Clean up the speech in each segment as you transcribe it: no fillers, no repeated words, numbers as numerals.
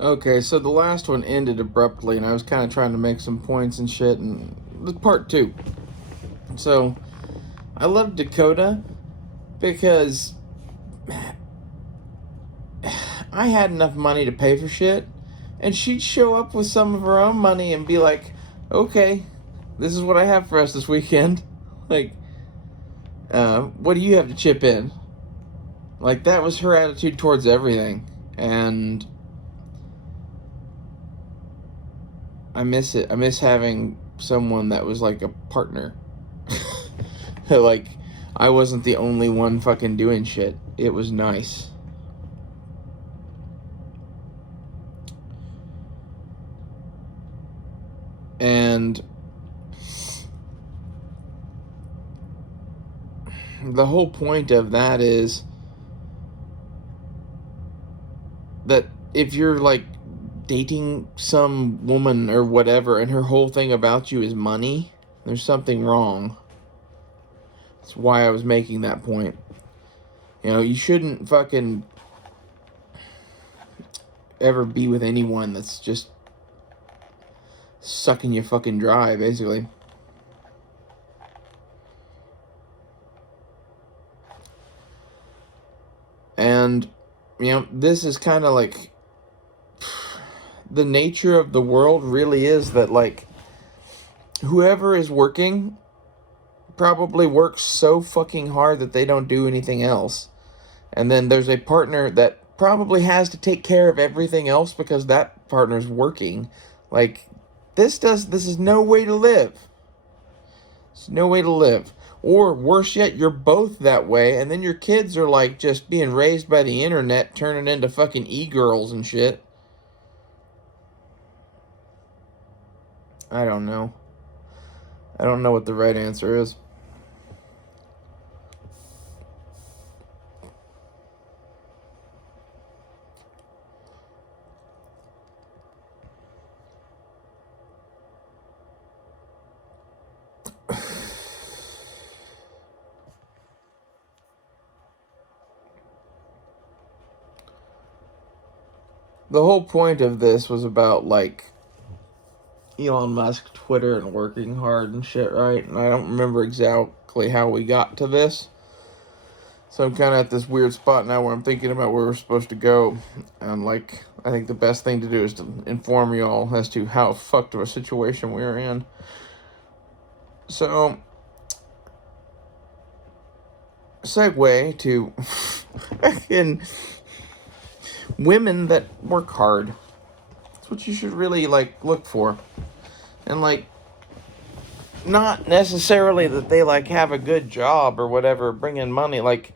Okay, so the last one ended abruptly, and I was kind of trying to make some points and shit, and the part two. So, I love Dakota because I had enough money to pay for shit, and she'd show up with some of her own money and be like, okay, this is what I have for us this weekend. Like, what do you have to chip in? Like, that was her attitude towards everything. And I miss it. I miss having someone that was like a partner. Like, I wasn't the only one fucking doing shit. It was nice. And the whole point of that is that if you're like dating some woman or whatever and her whole thing about you is money, there's something wrong. That's why I was making that point. You know, you shouldn't fucking ever be with anyone that's just sucking you fucking dry, basically. And, you know, this is kind of like the nature of the world really is that, like, whoever is working probably works so fucking hard that they don't do anything else. And then there's a partner that probably has to take care of everything else because that partner's working. Like, this is no way to live. It's no way to live. Or worse yet, you're both that way, and then your kids are like just being raised by the internet, turning into fucking e-girls and shit. I don't know. I don't know what the right answer is. The whole point of this was about, like, Elon Musk, Twitter, and working hard and shit, right? And I don't remember exactly how we got to this. So I'm kind of at this weird spot now where I'm thinking about where we're supposed to go. And, like, I think the best thing to do is to inform you all as to how fucked of a situation we're in. So, segue to fucking women that work hard. That's what you should really, like, look for. And, like, not necessarily that they, like, have a good job or whatever, bring in money. Like,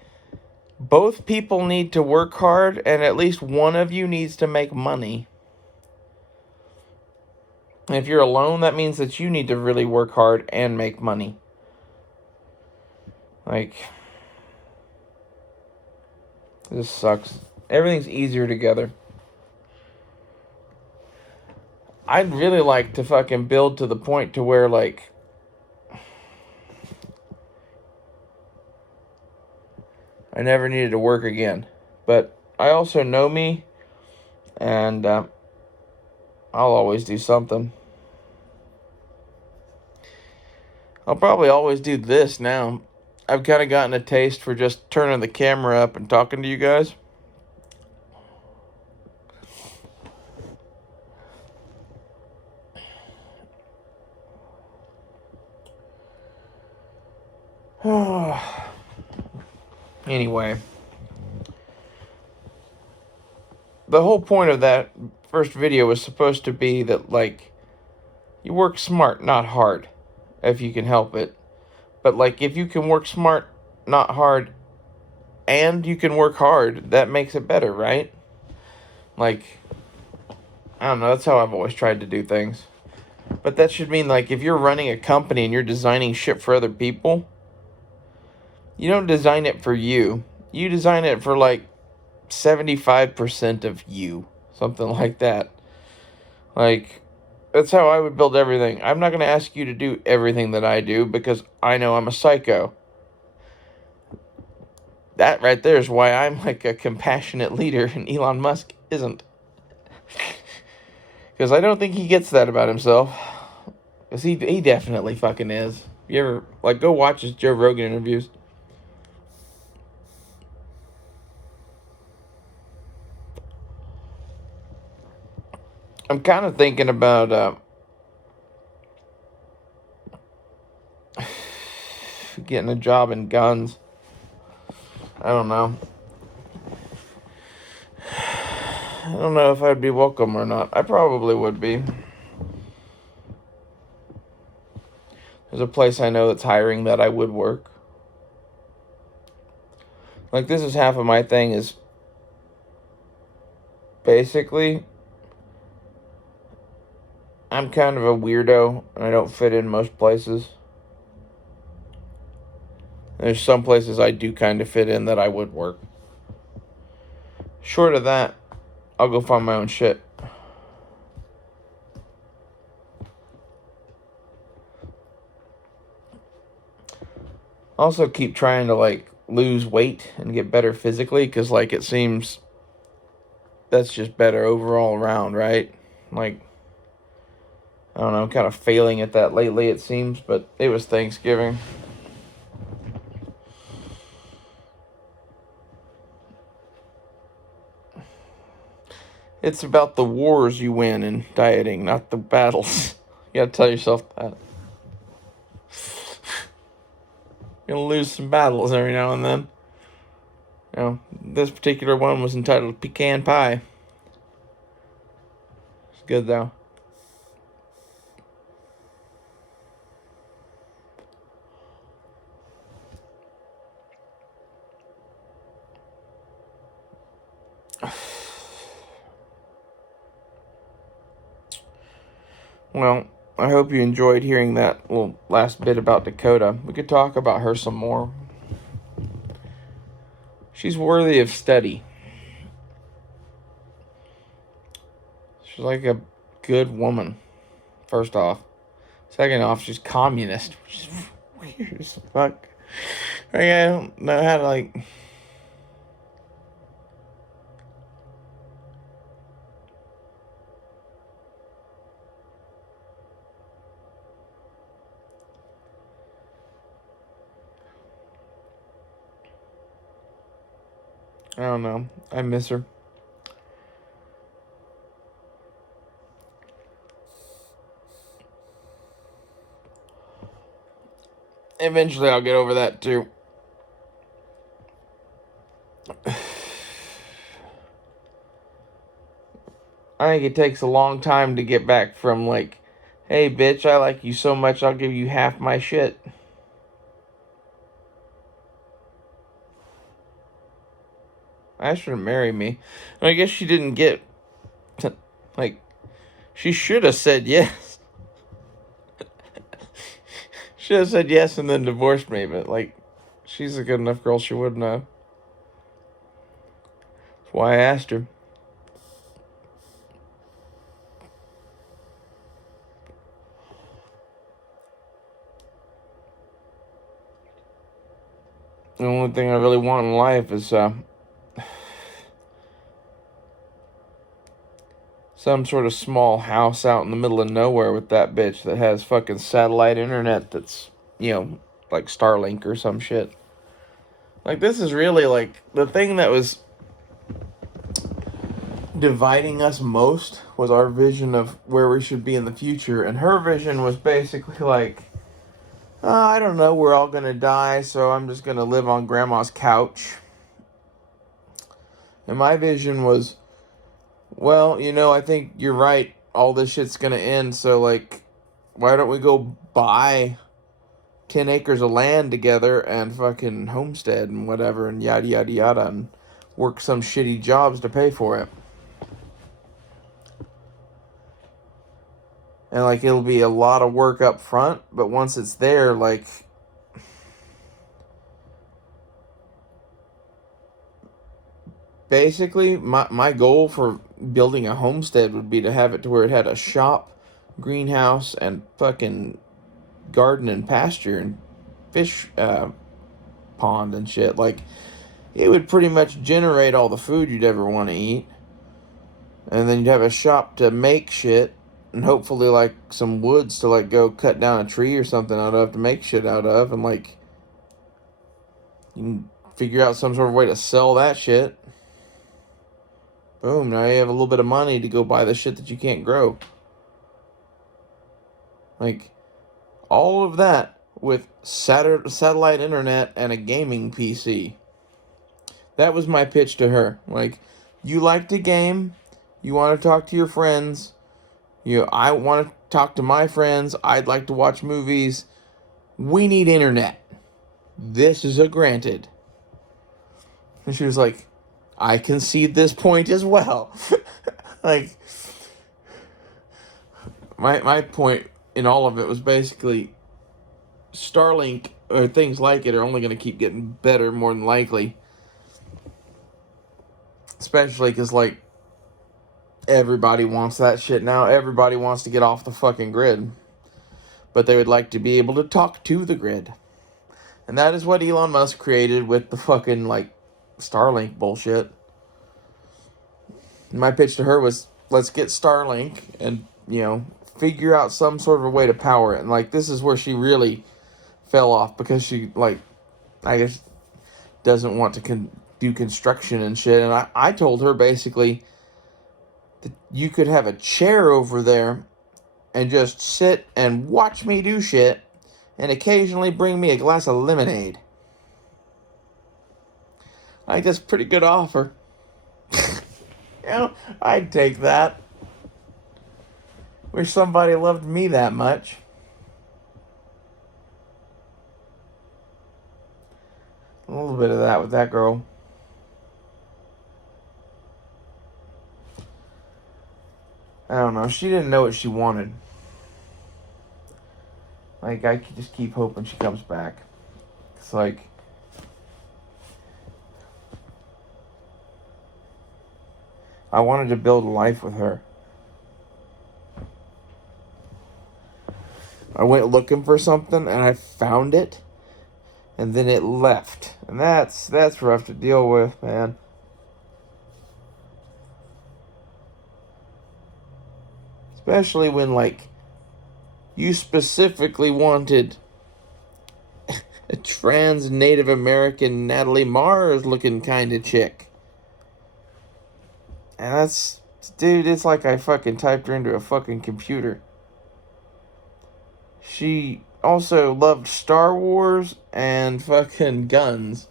both people need to work hard, and at least one of you needs to make money. And if you're alone, that means that you need to really work hard and make money. Like, this sucks. Everything's easier together. I'd really like to fucking build to the point to where, like, I never needed to work again. But I also know me, and I'll always do something. I'll probably always do this now. I've kind of gotten a taste for just turning the camera up and talking to you guys. Anyway, the whole point of that first video was supposed to be that, like, you work smart, not hard, if you can help it. But, like, if you can work smart, not hard, and you can work hard, that makes it better, right? Like, I don't know, that's how I've always tried to do things. But that should mean, like, if you're running a company and you're designing shit for other people, you don't design it for you. You design it for, like, 75% of you. Something like that. Like, that's how I would build everything. I'm not going to ask you to do everything that I do because I know I'm a psycho. That right there is why I'm, like, a compassionate leader and Elon Musk isn't. Because I don't think he gets that about himself. Because he definitely fucking is. You ever, like, go watch his Joe Rogan interviews. I'm kind of thinking about getting a job in guns. I don't know. I don't know if I'd be welcome or not. I probably would be. There's a place I know that's hiring that I would work. Like, this is half of my thing is basically I'm kind of a weirdo and I don't fit in most places. There's some places I do kind of fit in that I would work. Short of that, I'll go find my own shit. Also keep trying to, like, lose weight and get better physically, because, like, it seems that's just better overall around, right? Like, I don't know, I'm kind of failing at that lately, it seems, but it was Thanksgiving. It's about the wars you win in dieting, not the battles. You gotta tell yourself that. You're gonna lose some battles every now and then. You know, this particular one was entitled Pecan Pie. It's good though. Well, I hope you enjoyed hearing that little last bit about Dakota. We could talk about her some more. She's worthy of study. She's like a good woman, first off. Second off, she's communist, which is weird as fuck. Like, I don't know how to, like... I don't know. I miss her. Eventually I'll get over that too. I think it takes a long time to get back from, like, hey bitch, I like you so much I'll give you half my shit. I asked her to marry me. And I guess she didn't get like, she should have said yes. Should have said yes and then divorced me, but, like, she's a good enough girl, she wouldn't have. That's why I asked her. The only thing I really want in life is some sort of small house out in the middle of nowhere with that bitch that has fucking satellite internet that's, like Starlink or some shit. Like, this is really, like, the thing that was dividing us most was our vision of where we should be in the future. And her vision was basically like, I don't know, we're all gonna die, so I'm just gonna live on grandma's couch. And my vision was, well, I think you're right. All this shit's gonna end, so, like, why don't we go buy 10 acres of land together and fucking homestead and whatever and yada yada yada and work some shitty jobs to pay for it. And, like, it'll be a lot of work up front, but once it's there, like, basically, my goal for building a homestead would be to have it to where it had a shop, greenhouse, and fucking garden and pasture and fish pond and shit. Like, it would pretty much generate all the food you'd ever want to eat. And then you'd have a shop to make shit, and hopefully like some woods to like go cut down a tree or something out of to make shit out of, and like you can figure out some sort of way to sell that shit. Boom, now you have a little bit of money to go buy the shit that you can't grow. Like, all of that with satellite internet and a gaming PC. That was my pitch to her. Like, you like to game, you want to talk to your friends, I want to talk to my friends, I'd like to watch movies. We need internet. This is a granted. And she was like, I concede this point as well. Like, my point in all of it was basically Starlink or things like it are only going to keep getting better more than likely. Especially because, like, everybody wants that shit now. Everybody wants to get off the fucking grid. But they would like to be able to talk to the grid. And that is what Elon Musk created with the fucking, like, Starlink bullshit. My pitch to her was, let's get Starlink and, figure out some sort of a way to power it. And, like, this is where she really fell off because she, like, I guess doesn't want to do construction and shit. And I told her basically that you could have a chair over there and just sit and watch me do shit and occasionally bring me a glass of lemonade. I think that's a pretty good offer. I'd take that. Wish somebody loved me that much. A little bit of that with that girl. I don't know. She didn't know what she wanted. Like, I could just keep hoping she comes back. It's like, I wanted to build a life with her. I went looking for something and I found it. And then it left. And that's rough to deal with, man. Especially when, like, you specifically wanted a trans Native American Natalie Mars looking kind of chick. And dude, it's like I fucking typed her into a fucking computer. She also loved Star Wars and fucking guns.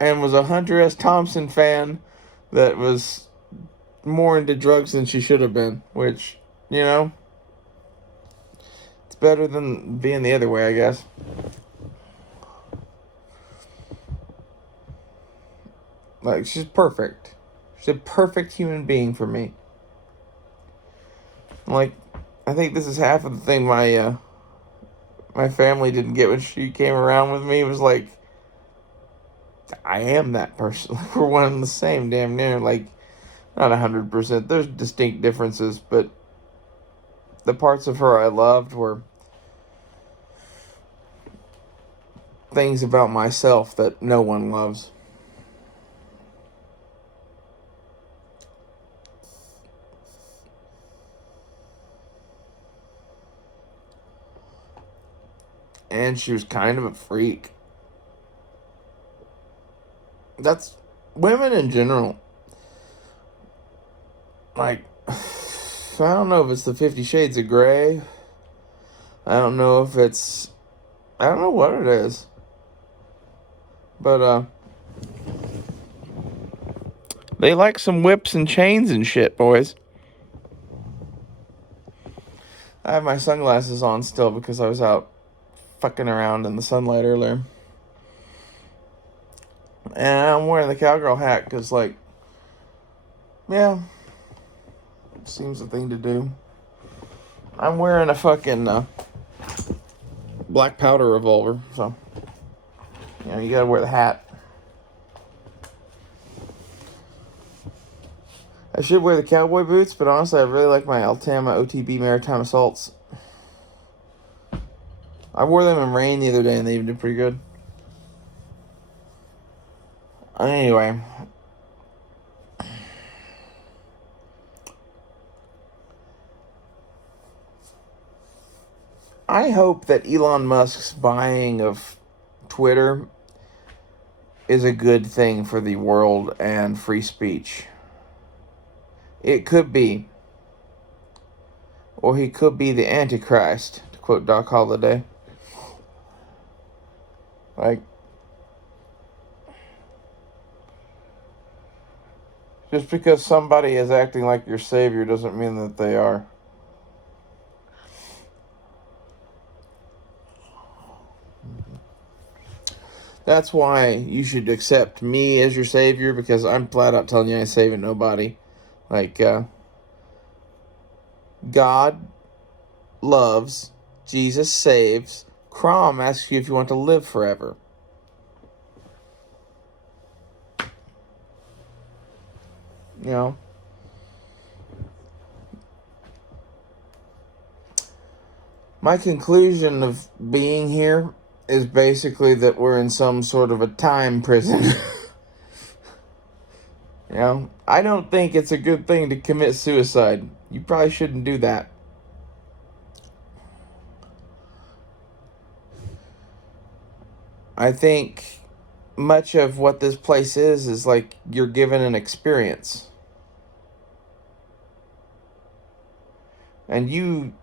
And was a Hunter S. Thompson fan that was more into drugs than she should have been. Which, it's better than being the other way, I guess. Like, she's perfect. She's a perfect human being for me. Like, I think this is half of the thing my family didn't get when she came around with me. It was like, I am that person. We're one and the same, damn near. Like, not 100%. There's distinct differences, but the parts of her I loved were things about myself that no one loves. And she was kind of a freak. That's women in general. Like, I don't know if it's the 50 Shades of Grey. I don't know if it's, I don't know what it is. But, they like some whips and chains and shit, boys. I have my sunglasses on still because I was out fucking around in the sunlight earlier. And I'm wearing the cowgirl hat because, like, yeah, seems the thing to do. I'm wearing a fucking black powder revolver, so, you gotta wear the hat. I should wear the cowboy boots, but honestly, I really like my Altama OTB Maritime Assaults. I wore them in rain the other day, and they even did pretty good. Anyway, I hope that Elon Musk's buying of Twitter is a good thing for the world and free speech. It could be. Or he could be the Antichrist, to quote Doc Holliday. Like, just because somebody is acting like your savior doesn't mean that they are. That's why you should accept me as your savior, because I'm flat out telling you I ain't saving nobody. Like, God loves, Jesus saves, Crom asks you if you want to live forever. You know? My conclusion of being here is basically that we're in some sort of a time prison. You know? I don't think it's a good thing to commit suicide. You probably shouldn't do that. I think much of what this place is like you're given an experience. And you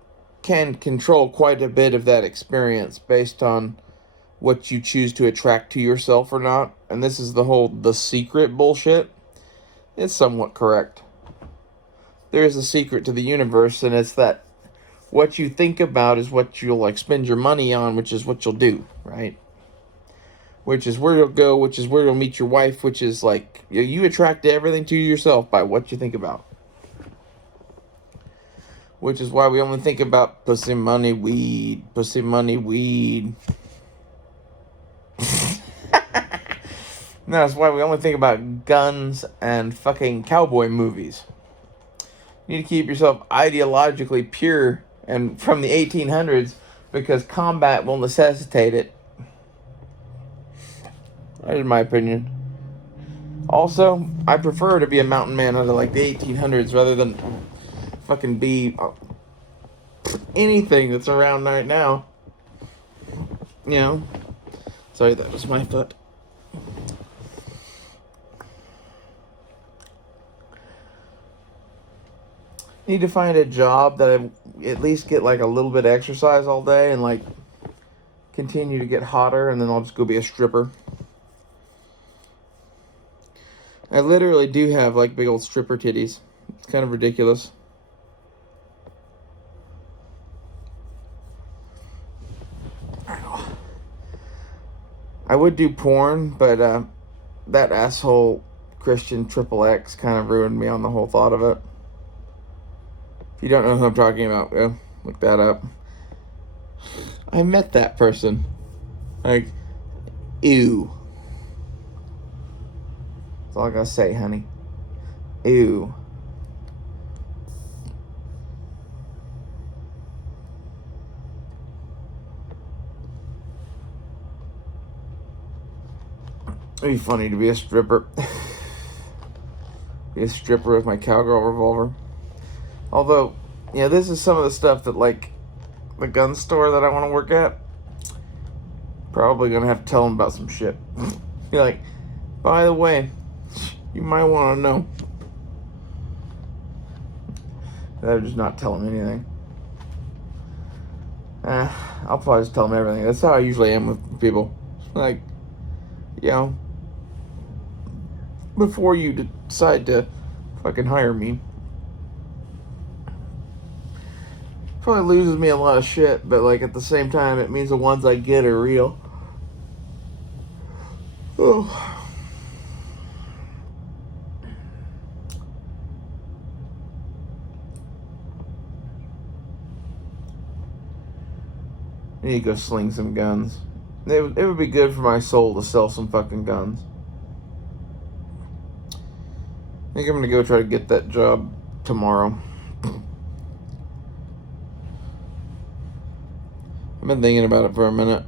can control quite a bit of that experience based on what you choose to attract to yourself or not. And this is the whole The Secret bullshit. It's somewhat correct. There is a secret to the universe, and it's that what you think about is what you'll like spend your money on, which is what you'll do, right? Which is where you'll go, which is where you'll meet your wife, which is like you attract everything to yourself by what you think about. Which is why we only think about pussy, money, weed, pussy, money, weed. No, that's why we only think about guns and fucking cowboy movies. You need to keep yourself ideologically pure and from the 1800s, because combat will necessitate it. That is my opinion. Also, I prefer to be a mountain man under like the 1800s rather than fucking be anything that's around right now. You know? Sorry, that was my foot. Need to find a job that I at least get like a little bit of exercise all day and like continue to get hotter, and then I'll just go be a stripper. I literally do have like big old stripper titties. It's kind of ridiculous. I would do porn, but that asshole Christian Triple X kind of ruined me on the whole thought of it. If you don't know who I'm talking about, look that up. I met that person. Like, ew. That's all I gotta say, honey. Ew. It'd be funny to be a stripper. Be a stripper with my cowgirl revolver. Although, yeah, this is some of the stuff that, like, the gun store that I want to work at, probably gonna have to tell them about some shit. Be like, by the way, you might want to know. I'll just not tell them anything. I'll probably just tell them everything. That's how I usually am with people. Like, you know, before you decide to fucking hire me, probably loses me a lot of shit, but like at the same time, it means the ones I get are real. Oh. I need to go sling some guns. It would be good for my soul to sell some fucking guns. I think I'm gonna go try to get that job tomorrow. I've been thinking about it for a minute.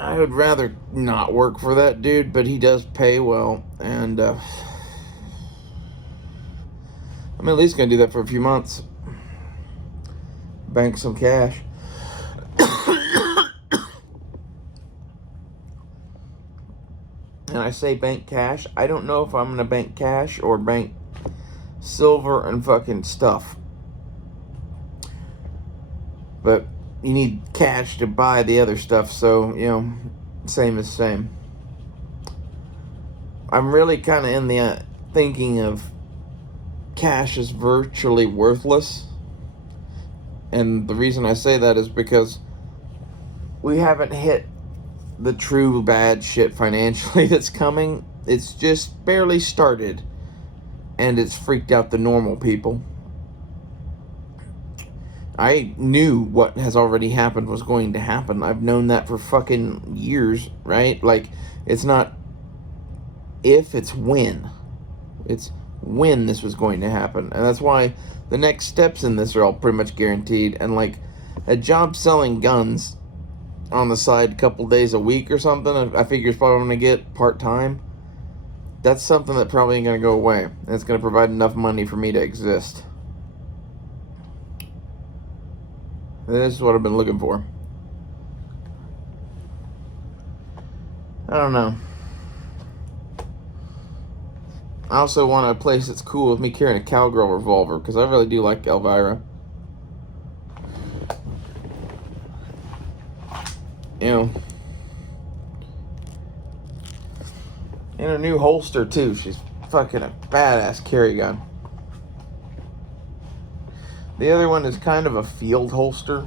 I would rather not work for that dude, but he does pay well, and I'm at least gonna do that for a few months. Bank some cash. And I say bank cash, I don't know if I'm gonna bank cash or bank silver and fucking stuff. But you need cash to buy the other stuff, so, same is same. I'm really kind of in the thinking of cash is virtually worthless. And the reason I say that is because we haven't hit the true bad shit financially that's coming. It's just barely started, and it's freaked out the normal people. I knew what has already happened was going to happen. I've known that for fucking years, right? Like, it's not if, it's when. It's when this was going to happen. And that's why the next steps in this are all pretty much guaranteed. And, like, a job selling guns on the side a couple days a week or something, I figure it's probably going to get part-time. That's something that probably ain't going to go away. And it's going to provide enough money for me to exist. This is what I've been looking for. I don't know. I also want a place that's cool with me carrying a cowgirl revolver, because I really do like Elvira. In a new holster too. She's fucking a badass carry gun. The other one is kind of a field holster.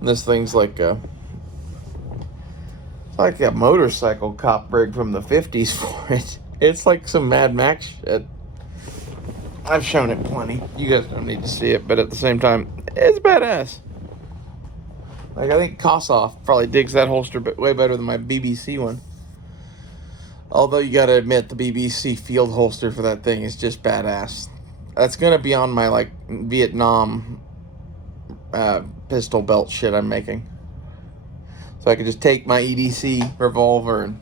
And this thing's like a motorcycle cop rig from the 50s for it. It's like some Mad Max shit. I've shown it plenty. You guys don't need to see it, but at the same time, it's badass. Like, I think Kossoff probably digs that holster way better than my BBC one. Although you gotta admit, the BBC field holster for that thing is just badass. That's gonna be on my, like, Vietnam pistol belt shit I'm making. So I could just take my EDC revolver and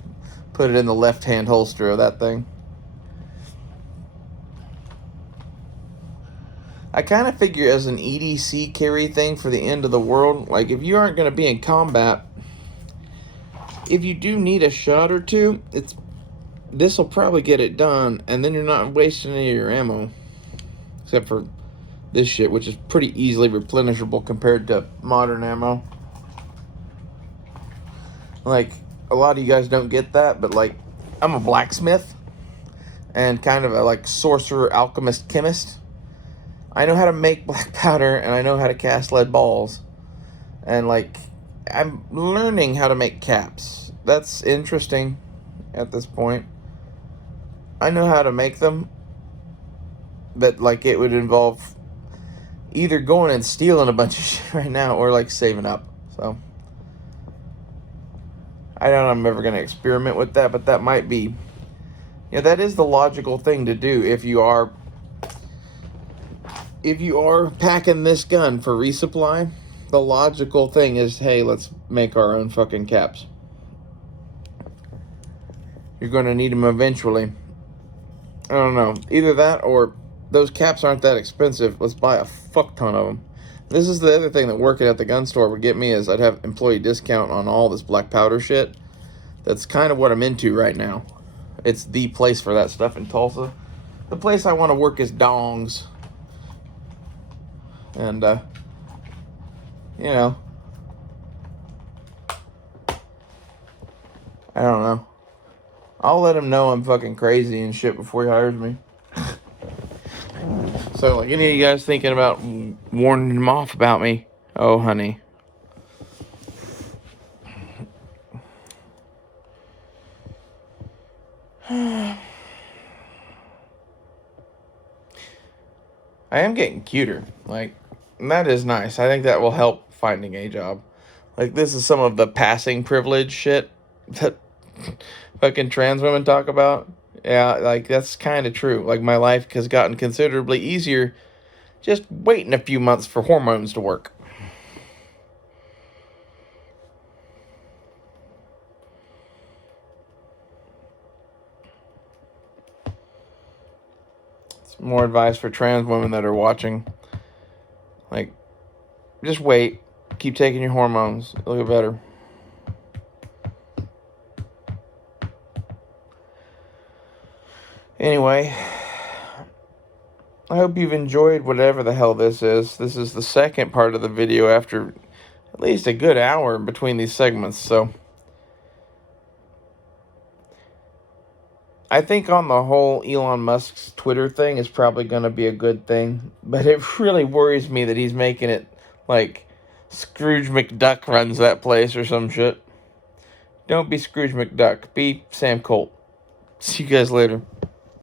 put it in the left-hand holster of that thing. I kind of figure as an EDC carry thing for the end of the world, like, if you aren't going to be in combat, if you do need a shot or two, this will probably get it done, and then you're not wasting any of your ammo. Except for this shit, which is pretty easily replenishable compared to modern ammo. Like, a lot of you guys don't get that, but, like, I'm a blacksmith and kind of a, like, sorcerer, alchemist, chemist. I know how to make black powder, and I know how to cast lead balls. And, like, I'm learning how to make caps. That's interesting at this point. I know how to make them, but, like, it would involve either going and stealing a bunch of shit right now or, like, saving up. So, I don't know if I'm ever going to experiment with that, but that might be... that is the logical thing to do if you are packing this gun for resupply. The logical thing is, hey, let's make our own fucking caps. You're going to need them eventually. I don't know. Either that or those caps aren't that expensive. Let's buy a fuck ton of them. This is the other thing that working at the gun store would get me, is I'd have employee discount on all this black powder shit. That's kind of what I'm into right now. It's the place for that stuff in Tulsa. The place I want to work is Dongs. And, I don't know. I'll let him know I'm fucking crazy and shit before he hires me. So, like, any of you guys thinking about warning him off about me? Oh, honey. I am getting cuter. Like, and that is nice. I think that will help finding a job. Like, this is some of the passing privilege shit that fucking trans women talk about. Yeah, like, that's kind of true. Like, my life has gotten considerably easier Just waiting a few months for hormones to work. It's more advice for trans women that are watching. Like, just wait. Keep taking your hormones. It'll get better. Anyway, I hope you've enjoyed whatever the hell this is. This is the second part of the video after at least a good hour in between these segments, so I think on the whole, Elon Musk's Twitter thing is probably going to be a good thing, but it really worries me that he's making it like Scrooge McDuck runs that place or some shit. Don't be Scrooge McDuck. Be Sam Colt. See you guys later.